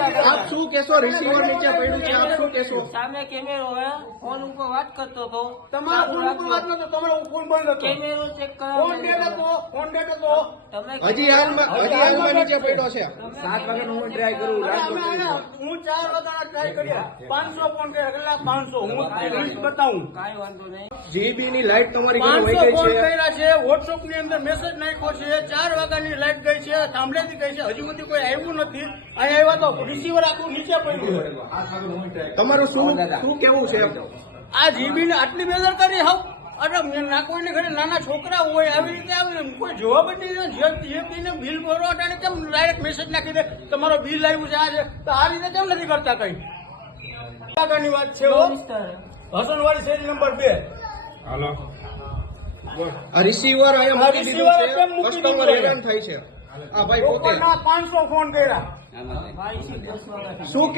આપ શું કહેશો? રિસીવર નીચે પડ્યું છે, આપ શું કહેશો? સામે કેમેરો હે, ફોન ઉપર વાત કરતો હતો. તમારા ફોન ઉપર વાત નતો, તમારો ફોન બંધ હતો. કેમેરો ચેક કરો. ફોન ડેડ હતો, ફોન ડેડ હતો. તમે હજી હાલમાં નીચે પડ્યો છે. 7 વાગ્યાનો હું ટ્રાય કરું. હું 4 વાગ્યાના ટ્રાય કર્યા, 500 ફોન કર્યા, કેટલા 500 હું લિસ્ટ બતાવું. કાંઈ વાંધો નહીં. જીબી ની લાઈટ તમારી ઘરે 500 વહી ફોન ગઈ છે. કર્યા છે, વોટ્સઅપ ની અંદર મેસેજ નાખ્યો છે, 4 વાગ્યાની લાઈટ ગઈ છે, થાંભલેથી ગઈ છે, હજુ સુધી કોઈ આવ્યું નથી. અહીંયા આવ્યા તો રિસીવર આખું નીચે પડ્યું છે. તમારું શું કેવું છે? આ જીબી ને આટલી બેદરકારી હાવ. અરે ના કોઈને ઘરે નાના છોકરા હોય આવી રીતે આવે, કોઈ જવાબ જ નહીં દે. જીબી ને બિલ ભરો અટાણે કેમ ડાયરેક્ટ મેસેજ નાખી દે તમારો બિલ આવ્યું છે આ છે, તો આ રીતે કેમ નથી કરતા કઈ? આગળની વાત છે હસનવાડી શેરી નંબર 2. હાલો આ રિસીવર અહીંયા મૂકી દીધું આ રિસીવર કેમ છે, મૂકી કસ્ટમર દીધું છે? હેરાન થાય છે. આ ભાઈ પોતે ઉપરના 500 ફોન કર્યા. ભાઈ 10 વાગ્યા શું